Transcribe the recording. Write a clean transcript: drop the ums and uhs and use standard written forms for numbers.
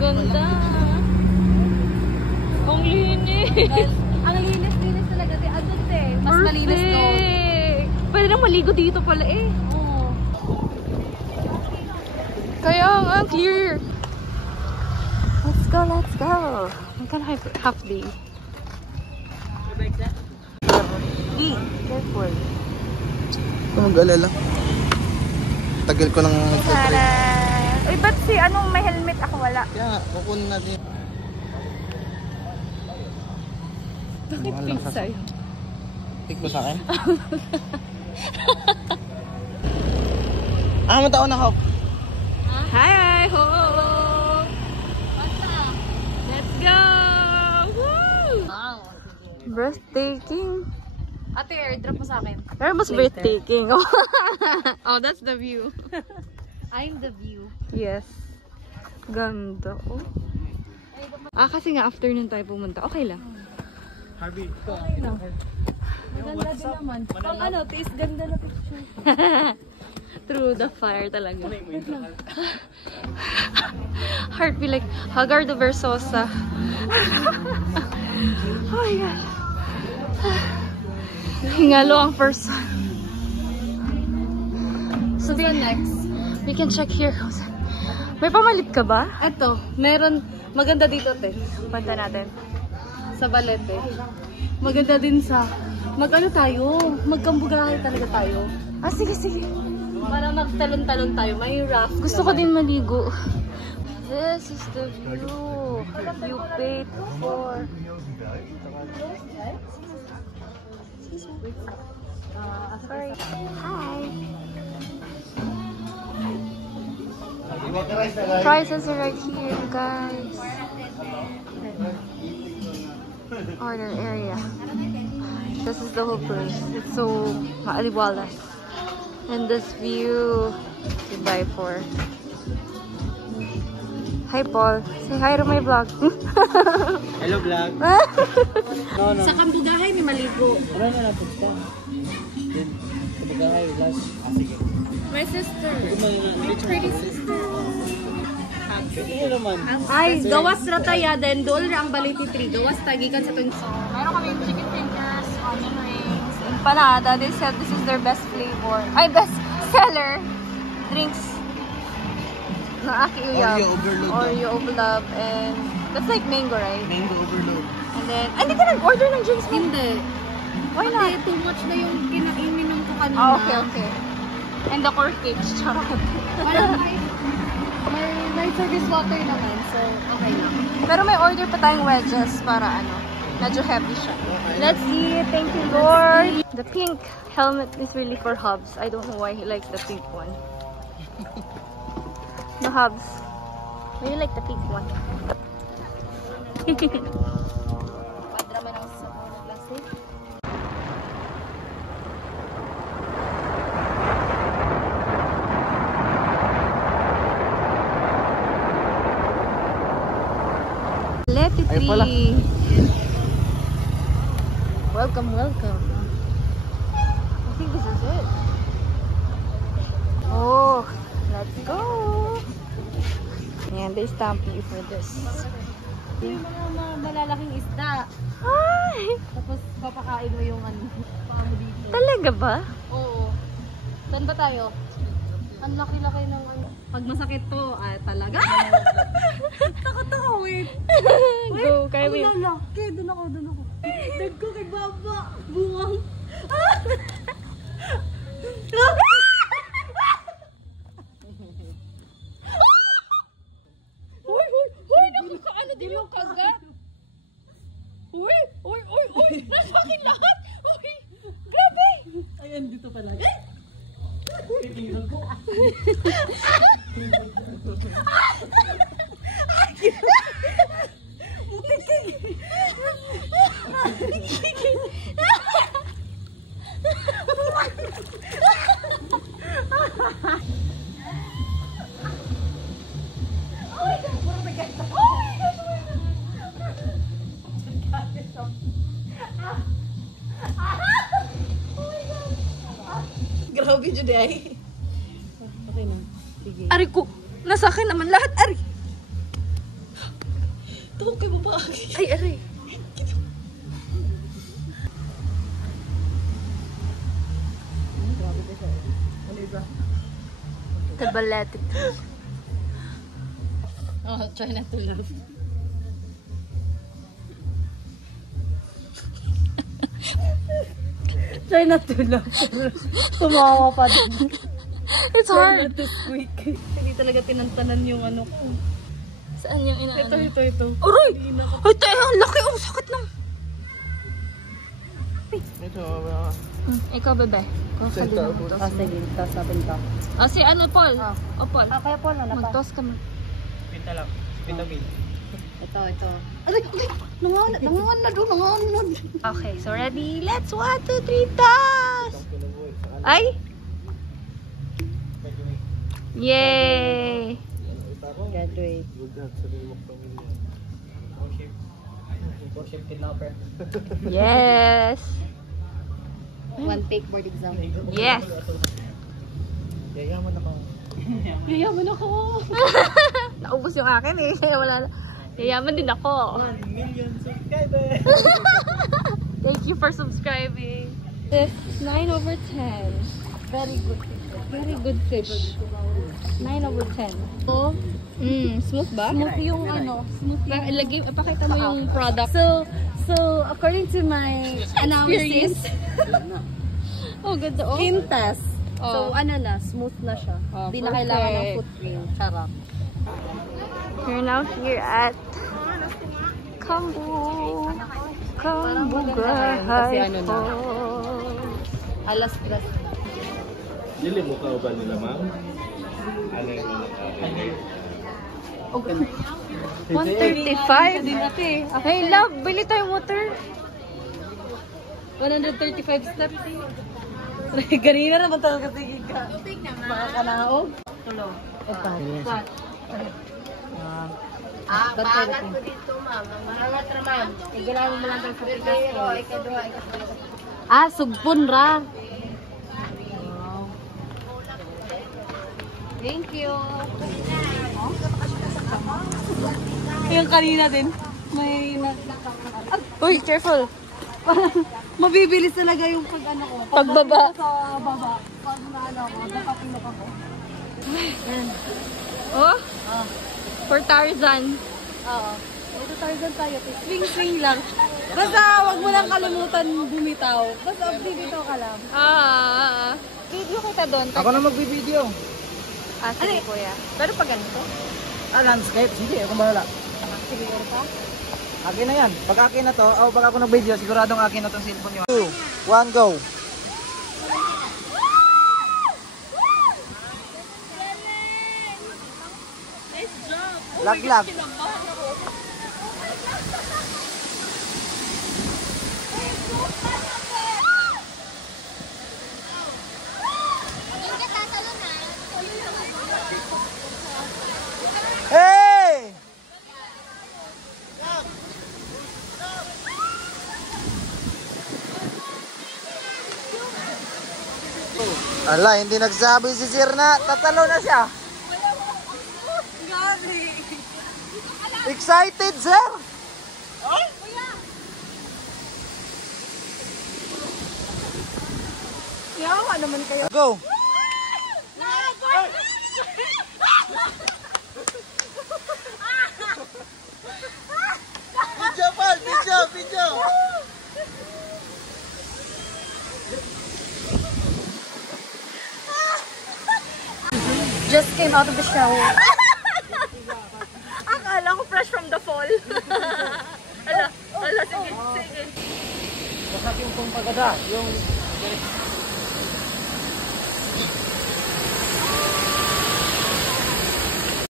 ganda. Ang linis. Ang linis talaga. Adult eh. Mas malinis doon. Pwede nang maligo dito pala eh. Oo. Kaya nga, clear. Let's go, let's go. I'm gonna have half day. Be careful. Kung mag-alala. Tagal ko nang Tara! Uy, ba't si anong may helmet ako wala? Kaya, kukunin natin. Bakit pink sa'yo? Tik mo sa akin? Matao na hop. Hi! Ho! Let's go! Woo! Wow. Breathtaking. Ate, airdrop mo sa akin. Pero mas breathtaking. Oh, that's the view. I'm the view. Yes. Ganda. Oh. Kasi nga afternoon tayo pumunta. Okay lang. Harvey. Maganda din naman. Pang ano, taste ganda na picture. Through the fire talaga. Heart be like Hagardo Versosa. Oh my God. Hingalo ang person. So then next, We can check here. May pamalit ka ba? eto, meron, maganda dito te. Punta natin. Sa Balete. Maganda din sa, mag-ano tayo, magkambugahe talaga tayo. Sige, sige. Para magtalon-talon tayo, may raft. Gusto ko din maligo. This is the view you paid for. Sorry. Hi. Prices are right here, guys. Order area. This is the whole place. It's so maaliwalas. And this view you buy for. Hi Paul. Say hi to my vlog. Hello vlog. Sa kambugahay may maligo. Ano na natin ka? Kambugahay last. Sige. My sister. My pretty sister. Ano naman? Ay, gawas rataya din. Doon ang Balete 3. Gawas tagikan sa tunso. Mayroon kami chicken fingers, onion rings, empanada. They said this is their best flavor. Ay, best seller drinks. Na aki uyab. Oreo overload. Oreo overload. And that's like mango, right? Mango overload. And then, hindi ka nag-order ng drinks mo? Hindi. Why not? Too much na yung kinainom ko kanina. Okay, okay. And the cork cake, charot. Parang may service water naman, so okay lang. Pero may order pa tayong wedges para ano, medyo heavy siya. Let's see. Thank you, Lord. The pink helmet is really for Hubs. I don't know why he likes the pink one. The Hubs. Why you like the pink one? Padrama ng sabon na klase. Balete Ay, pala. 3. Welcome, welcome. I think this is it. Oh, let's go. And they stamp you for this. Yung mga malalaking isda. Ay! Tapos papakain mo yung ano, paano dito. Talaga ba? Oo. Saan ba tayo? Ang laki-laki ng ano. Pag masakit to, talaga. Takot ako, wait. Go, kaya mo yun. Ang lalaki. Doon ako. Dag ko kay Baba. Buwang. Uy, nakakaano din yung kagat. Uy! Nasa akin lahat! Uy! Grabe! Ayan, dito pala. Grabe, Juday. Okay na. Sige. Ari ko, nasa akin naman lahat, Ari. Tukok kayo ba? Ay, aray. Tabalatic. Oh, try not to laugh. Try not to laugh. Tumawa pa din. It's Try hard. not to squeak. Hindi talaga tinantanan yung ano ko. Saan yung inaano? Ito. Aray! Ay, tayo, ang laki. Ang sakit lang. Ito, Ikaw, bebe. Ikaw sa lima mo. Sige, tasapin ka. Si ano, Paul? Ah. O, Paul. Kaya po, ano pa? Mag-toss ka mo. pinta lang. Pinta min. Ito. Aray! Nangangan na doon, nangangan na. Okay, so ready? Let's 1, 2, 3, toss! Ay! Yay! Graduate. Worship kidnapper. Yes! One take board exam. Yes! Yayaman ako. Yayaman ako. Naubos yung akin eh. Kaya wala na. Yayaman din ako. 1 million subscribers! Thank you for subscribing. 9/10. Very good. Very good fish. 9/10. So, smooth ba? Smooth yung ano. Smooth yung... Ilagay, ipakita mo yung product. So according to my analysis, Oh, ganda. Oh. skin test. Oh. So, smooth na siya. Oh, Di na kailangan ng perfect. foot cream. Charap. We're now here at Kambu. Kasi ano na. Falls. Alas plus. Dili mo ka ba nila, ma'am? Ano yung Okay. 135. Hey, love, bili tayo motor. 135 steps. Ganina naman talaga tigil ka. Makakanaog. Tulo. Ito. Paangat ko dito, ma'am. Mahangat ra, ma'am. Igalaw mo lang sa ikaduha. Sugpon ra. Thank you. Yung kanina din. May Uy, careful. mabibilis talaga yung pag-ano ko. Pagbaba. Sa baba. Pag naano ko, nakapilok ako. Oh? For Tarzan. Oo. Ito Tarzan tayo. Swing-swing lang. Basta wag mo lang kalimutan bumitaw. Basta bibitaw ka lang. Video kita doon. Ako na magbibideo. Sige, kuya. Pero pag ganito? Landscape. Sige, ako bahala. Sige, ka? Akin na yan. Pag akin na to, pag ako nag-video, siguradong akin na tong cellphone nyo. 2, 1, go! Laglag. Hey! Ala, hindi nagsabi si Sir na tatalo na siya. Excited, sir? Yawa naman kayo. Go! Video, Paul! Video! Just came out of the shower. Akala ko fresh from the fall. Sige. Basta yung pagkagada, yung...